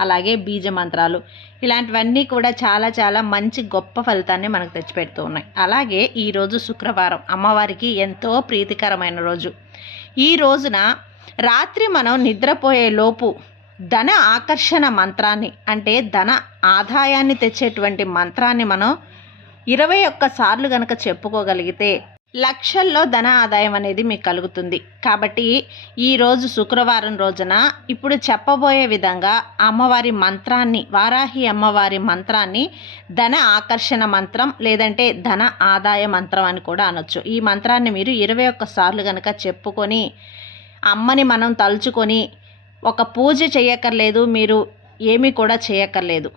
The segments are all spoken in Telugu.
అలాగే బీజ మంత్రాలు ఇలాంటివన్నీ కూడా చాలా చాలా మంచి గొప్ప ఫలితాన్ని మనకు తెచ్చిపెడుతూ ఉన్నాయి. అలాగే ఈరోజు శుక్రవారం అమ్మవారికి ఎంతో ప్రీతికరమైన రోజు. ఈ రోజున రాత్రి మనం నిద్రపోయే లోపు ధన ఆకర్షణ మంత్రాన్ని అంటే ధన ఆదాయాన్ని తెచ్చేటువంటి మంత్రాన్ని మనం ఇరవై ఒక్క సార్లు కనుక చెప్పుకోగలిగితే లక్షల్లో ధన ఆదాయం అనేది మీకు కలుగుతుంది. కాబట్టి ఈరోజు శుక్రవారం రోజున ఇప్పుడు చెప్పబోయే విధంగా అమ్మవారి మంత్రాన్ని వారాహి అమ్మవారి మంత్రాన్ని ధన ఆకర్షణ మంత్రం లేదంటే ధన ఆదాయ మంత్రం అని కూడా అనొచ్చు. ఈ మంత్రాన్ని మీరు ఇరవై ఒక్క సార్లు కనుక చెప్పుకొని అమ్మని మనం తలుచుకొని ఒక పూజ చేయక్కర్లేదు మీరు ఏమీ కూడా చేయక్కర్లేదు.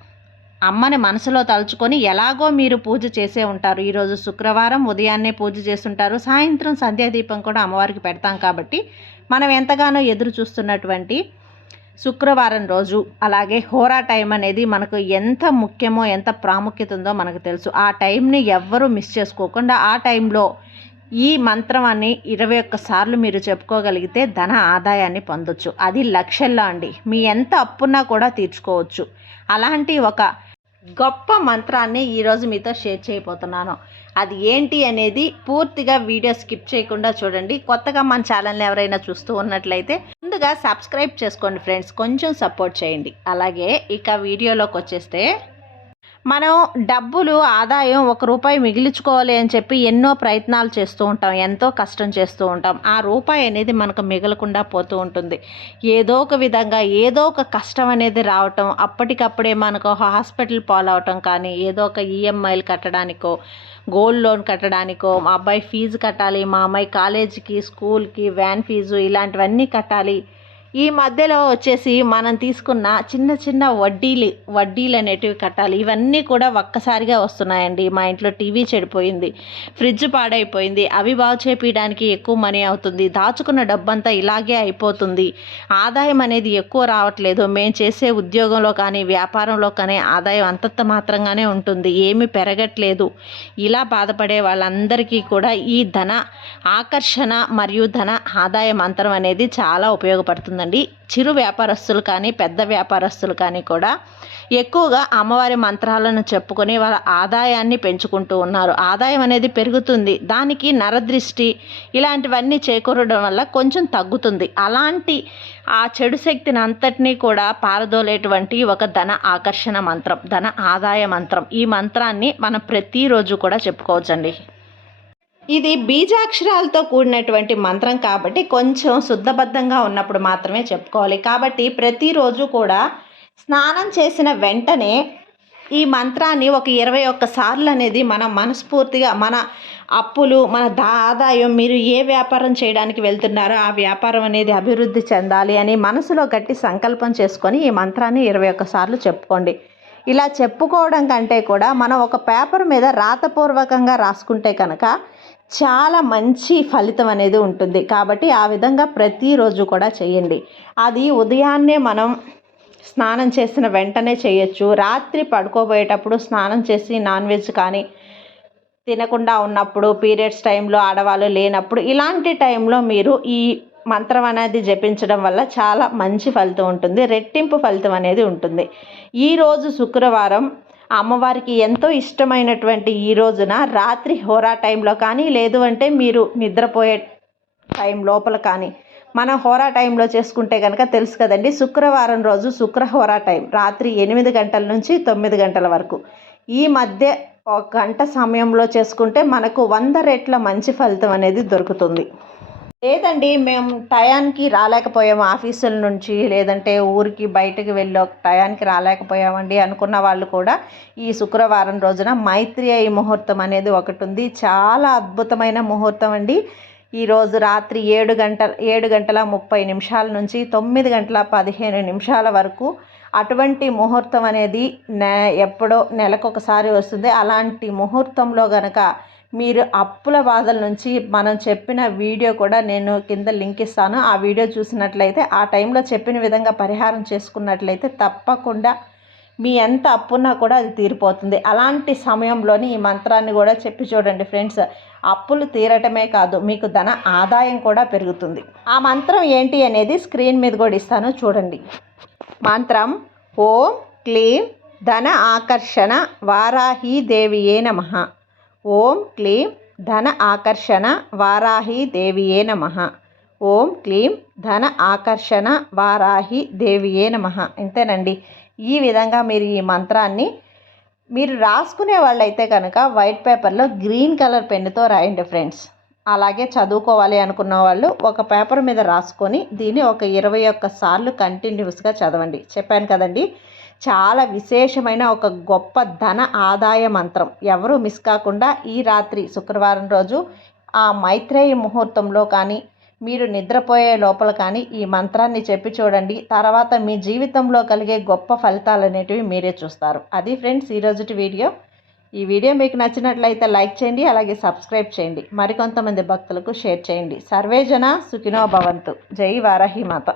అమ్మని మనసులో తలుచుకొని ఎలాగో మీరు పూజ చేసే ఉంటారు. ఈరోజు శుక్రవారం ఉదయాన్నే పూజ చేస్తుంటారు. సాయంత్రం సంధ్యాదీపం కూడా అమ్మవారికి పెడతాం కాబట్టి మనం ఎంతగానో ఎదురు చూస్తున్నటువంటి శుక్రవారం రోజు అలాగే హోరా టైం అనేది మనకు ఎంత ముఖ్యమో ఎంత ప్రాముఖ్యత ఉందో మనకు తెలుసు. ఆ టైంని ఎవ్వరూ మిస్ చేసుకోకుండా ఆ టైంలో ఈ మంత్రాన్ని ఇరవై ఒక్క సార్లు మీరు చెప్పుకోగలిగితే ధన ఆదాయాన్ని పొందొచ్చు. అది లక్షల్లో అండి. మీ ఎంత అప్పున్నా కూడా తీర్చుకోవచ్చు. అలాంటి ఒక గొప్ప మంత్రాన్ని ఈరోజు మీతో షేర్ చేయబోతున్నాను. అది ఏంటి అనేది పూర్తిగా వీడియో స్కిప్ చేయకుండా చూడండి. కొత్తగా మన ఛానల్ని ఎవరైనా చూస్తూ ఉన్నట్లయితే ముందుగా సబ్స్క్రైబ్ చేసుకోండి ఫ్రెండ్స్. కొంచెం సపోర్ట్ చేయండి. అలాగే ఇక వీడియోలోకి వచ్చేస్తే మనం డబ్బులు ఆదాయం ఒక రూపాయి మిగిలించుకోవాలి అని చెప్పి ఎన్నో ప్రయత్నాలు చేస్తూ ఉంటాం ఎంతో కష్టం చేస్తూ ఉంటాం. ఆ రూపాయి అనేది మనకు మిగలకుండా పోతూ ఉంటుంది. ఏదో ఒక విధంగా ఏదో ఒక కష్టం అనేది రావటం అప్పటికప్పుడే మనకు హాస్పిటల్ పాలవటం కానీ ఏదో ఒక ఈఎంఐలు కట్టడానికో గోల్డ్ లోన్ కట్టడానికో మా అబ్బాయి ఫీజు కట్టాలి మా అమ్మాయి కాలేజీకి స్కూల్కి వ్యాన్ ఫీజు ఇలాంటివన్నీ కట్టాలి. ఈ మధ్యలో వచ్చేసి మనం తీసుకున్న చిన్న చిన్న వడ్డీలు వడ్డీలు అనేటివి కట్టాలి. ఇవన్నీ కూడా ఒక్కసారిగా వస్తున్నాయండి. మా ఇంట్లో టీవీ చెడిపోయింది ఫ్రిడ్జ్ పాడైపోయింది అవి బాగు చేపించడానికి ఎక్కువ మనీ అవుతుంది. దాచుకున్న డబ్బంతా ఇలాగే అయిపోతుంది. ఆదాయం అనేది ఎక్కువ రావట్లేదు. మేము చేసే ఉద్యోగంలో కానీ వ్యాపారంలో కానీ ఆదాయం అంతంత మాత్రంగానే ఉంటుంది. ఏమి పెరగట్లేదు. ఇలా బాధపడే వాళ్ళందరికీ కూడా ఈ ధన ఆకర్షణ మరియు ధన ఆదాయ మంత్రం అనేది చాలా ఉపయోగపడుతుంది. ఉంటుందండి. చిరు వ్యాపారస్తులు కానీ పెద్ద వ్యాపారస్తులు కానీ కూడా ఎక్కువగా అమ్మవారి మంత్రాలను చెప్పుకొని వాళ్ళ ఆదాయాన్ని పెంచుకుంటూ ఉన్నారు. ఆదాయం అనేది పెరుగుతుంది. దానికి నరదృష్టి ఇలాంటివన్నీ చేకూరడం వల్ల కొంచెం తగ్గుతుంది. అలాంటి ఆ చెడు శక్తిని అంతటినీ కూడా పారదోలేటువంటి ఒక ధన ఆకర్షణ మంత్రం ధన ఆదాయ మంత్రం ఈ మంత్రాన్ని మనం ప్రతిరోజు కూడా చెప్పుకోవచ్చండి. ఇది బీజాక్షరాలతో కూడినటువంటి మంత్రం కాబట్టి కొంచెం శుద్ధబద్ధంగా ఉన్నప్పుడు మాత్రమే చెప్పుకోవాలి. కాబట్టి ప్రతిరోజు కూడా స్నానం చేసిన వెంటనే ఈ మంత్రాన్ని ఒక ఇరవై ఒక్క సార్లు అనేది మన మనస్ఫూర్తిగా మన అప్పులు మన ఆదాయం మీరు ఏ వ్యాపారం చేయడానికి వెళ్తున్నారో ఆ వ్యాపారం అనేది అభివృద్ధి చెందాలి అని మనసులో గట్టి సంకల్పం చేసుకొని ఈ మంత్రాన్ని ఇరవై ఒక్క సార్లు చెప్పుకోండి. ఇలా చెప్పుకోవడం కంటే కూడా మనం ఒక పేపర్ మీద రాతపూర్వకంగా రాసుకుంటే కనుక చాలా మంచి ఫలితం అనేది ఉంటుంది. కాబట్టి ఆ విధంగా ప్రతిరోజు కూడా చేయండి. అది ఉదయాన్నే మనం స్నానం చేసిన వెంటనే చేయొచ్చు. రాత్రి పడుకోబోయేటప్పుడు స్నానం చేసి నాన్ వెజ్ కానీ తినకుండా ఉన్నప్పుడు పీరియడ్స్ టైంలో ఆడవాళ్ళు లేనప్పుడు ఇలాంటి టైంలో మీరు ఈ మంత్రం అనేది జపించడం వల్ల చాలా మంచి ఫలితం ఉంటుంది. రెట్టింపు ఫలితం అనేది ఉంటుంది. ఈరోజు శుక్రవారం అమ్మవారికి ఎంతో ఇష్టమైనటువంటి ఈ రోజున రాత్రి హోరా టైంలో కానీ లేదు అంటే మీరు నిద్రపోయే టైం లోపల కానీ మన హోరా టైంలో చేసుకుంటే కనుక తెలుసు కదండి శుక్రవారం రోజు శుక్ర హోరా టైం రాత్రి ఎనిమిది గంటల నుంచి తొమ్మిది గంటల వరకు. ఈ మధ్య ఒక గంట సమయంలో చేసుకుంటే మనకు వంద రెట్ల మంచి ఫలితం అనేది దొరుకుతుంది. లేదండి మేము టయానికి రాలేకపోయాము ఆఫీసుల నుంచి లేదంటే ఊరికి బయటకు వెళ్ళి ఒక టయానికి రాలేకపోయామండి అనుకున్న వాళ్ళు కూడా ఈ శుక్రవారం రోజున మైత్రి అయి ముహూర్తం అనేది ఒకటి ఉంది చాలా అద్భుతమైన ముహూర్తం అండి. ఈరోజు రాత్రి ఏడు గంటల ఏడు గంటల ముప్పై నిమిషాల నుంచి తొమ్మిది గంటల పదిహేను నిమిషాల వరకు అటువంటి ముహూర్తం అనేది నె ఎప్పుడో నెలకొకసారి వస్తుంది. అలాంటి ముహూర్తంలో గనక మీరు అప్పుల బాధల నుంచి మనం చెప్పిన వీడియో కూడా నేను కింద లింక్ ఇస్తాను. ఆ వీడియో చూసినట్లయితే ఆ టైంలో చెప్పిన విధంగా పరిహారం చేసుకున్నట్లయితే తప్పకుండా మీ ఎంత అప్పున్నా కూడా అది తీరిపోతుంది. అలాంటి సమయంలోని ఈ మంత్రాన్ని కూడా చెప్పి చూడండి ఫ్రెండ్స్. అప్పులు తీరటమే కాదు మీకు ధన ఆదాయం కూడా పెరుగుతుంది. ఆ మంత్రం ఏంటి అనేది స్క్రీన్ మీద కూడా ఇస్తాను. చూడండి. మంత్రం ఓం క్లీం ధన ఆకర్షణ వారాహి దేవియే నమ. ఓం క్లీం ధన ఆకర్షణ వారాహి దేవియే నమ. ఓం క్లీం ధన ఆకర్షణ వారాహి దేవియే నమ. ఇంతేనండి. ఈ విధంగా మీరు ఈ మంత్రాన్ని మీరు రాసుకునే వాళ్ళైతే కనుక వైట్ పేపర్లో గ్రీన్ కలర్ పెన్నుతో రాయండి ఫ్రెండ్స్. అలాగే చదువుకోవాలి అనుకున్న వాళ్ళు ఒక పేపర్ మీద రాసుకొని దీన్ని ఒక ఇరవై ఒక్క సార్లు కంటిన్యూస్గా చదవండి. చెప్పాను కదండి. చాలా విశేషమైన ఒక గొప్ప ధన ఆదాయ మంత్రం. ఎవరు మిస్ కాకుండా ఈ రాత్రి శుక్రవారం రోజు ఆ మైత్రేయ ముహూర్తంలో కానీ మీరు నిద్రపోయే లోపల కానీ ఈ మంత్రాన్ని చెప్పి చూడండి. తర్వాత మీ జీవితంలో కలిగే గొప్ప ఫలితాలు అనేటివి మీరే చూస్తారు. అది ఫ్రెండ్స్ ఈరోజుటి వీడియో. ఈ వీడియో మీకు నచ్చినట్లయితే లైక్ చేయండి అలాగే సబ్స్క్రైబ్ చేయండి. మరికొంతమంది భక్తులకు షేర్ చేయండి. సర్వేజన సుఖినో భవంతు. జై వారాహి మాత.